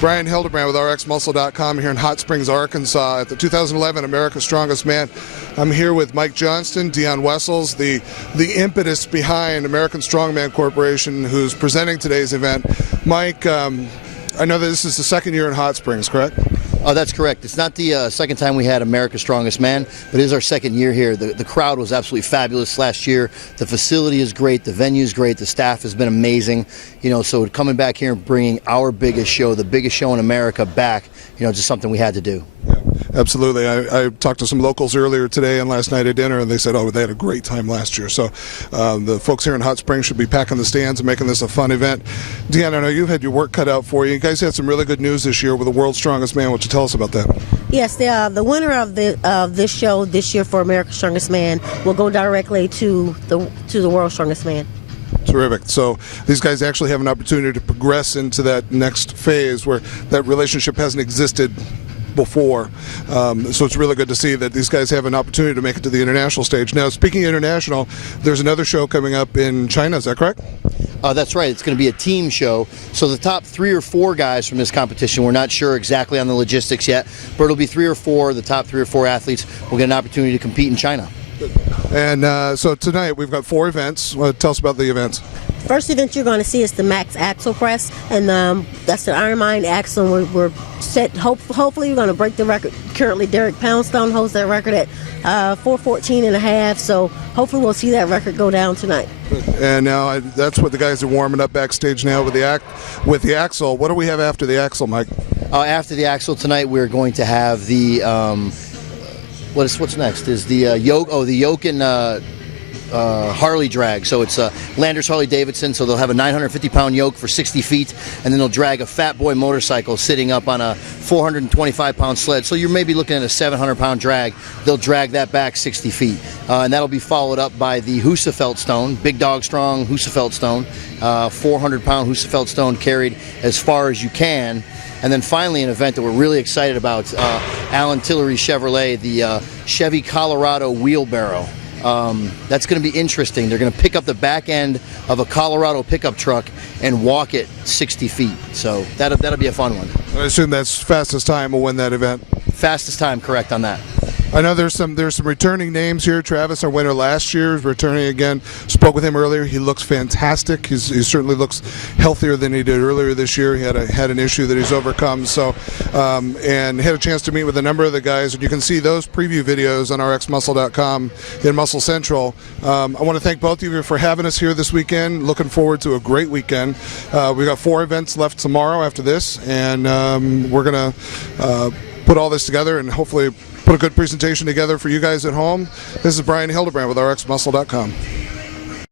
Bryan Hildebrand with RxMuscle.com here in Hot Springs, Arkansas at the 2011 America's Strongest Man. I'm here with Mike Johnston Dionne Wessels, the impetus behind American Strongman Corporation, who's presenting today's event. Mike, I know that this is the second year in Hot Springs, correct? Oh, that's correct. It's not the second time we had America's Strongest Man, but it is our second year here. The crowd was absolutely fabulous last year. The facility is great. The venue is great. The staff has been amazing. You know, so coming back here and bringing our biggest show, the biggest show in America, back, you know, just something we had to do. Yeah, absolutely. I talked to some locals earlier today and last night at dinner, and they said, oh, they had a great time last year. So the folks here in Hot Springs should be packing the stands and making this a fun event. Dionne, I know you've had your work cut out for you. You guys had some really good news this year with the World's Strongest Man. What you tell us about that? Yes, the winner of this show this year for America's Strongest Man will go directly to the World's Strongest Man. Terrific. So these guys actually have an opportunity to progress into that next phase where that relationship hasn't existed before. So it's really good to see that these guys have an opportunity to make it to the international stage. Now, speaking of international, there's another show coming up in China. Is that correct? That's right. It's going to be a team show. So the top 3 or 4 guys from this competition, we're not sure exactly on the logistics yet, but it'll be 3 or 4, the top 3 or 4 athletes will get an opportunity to compete in China. And so tonight we've got 4 events. Tell us about the events. First event you're going to see is the Max Axle Press, and that's the Iron Mind Axle. We're set. Hopefully, we're going to break the record. Currently, Derek Poundstone holds that record at 4:14.5. So hopefully, we'll see that record go down tonight. And now that's what the guys are warming up backstage now with the axle. What do we have after the axle, Mike? After the axle tonight, we're going to have the what's next? Is the yoke? Oh, the yoke and Harley drag. So it's Landers Harley Davidson, so they'll have a 950-pound yoke for 60 feet, and then they'll drag a Fat Boy motorcycle sitting up on a 425-pound sled. So you're maybe looking at a 700-pound drag. They'll drag that back 60 feet, and that'll be followed up by the Husafeld Stone, big dog strong Husafeld Stone, 400-pound Husafeld Stone carried as far as you can. And then finally, an event that we're really excited about, Alan Tillery Chevrolet, the Chevy Colorado wheelbarrow. That's going to be interesting. They're going to pick up the back end of a Colorado pickup truck and walk it 60 feet. So that'll be a fun one. I assume that's fastest time will win that event. Fastest time, correct on that. I know there's some returning names here. Travis, our winner last year, is returning again. Spoke with him earlier. He looks fantastic. He certainly looks healthier than he did earlier this year. He had an issue that he's overcome. So, and had a chance to meet with a number of the guys. And you can see those preview videos on RxMuscle.com in Muscle Central. I want to thank both of you for having us here this weekend. Looking forward to a great weekend. We've got 4 events left tomorrow after this, and we're going to put all this together and hopefully put a good presentation together for you guys at home. This is Bryan Hildebrand with RxMuscle.com.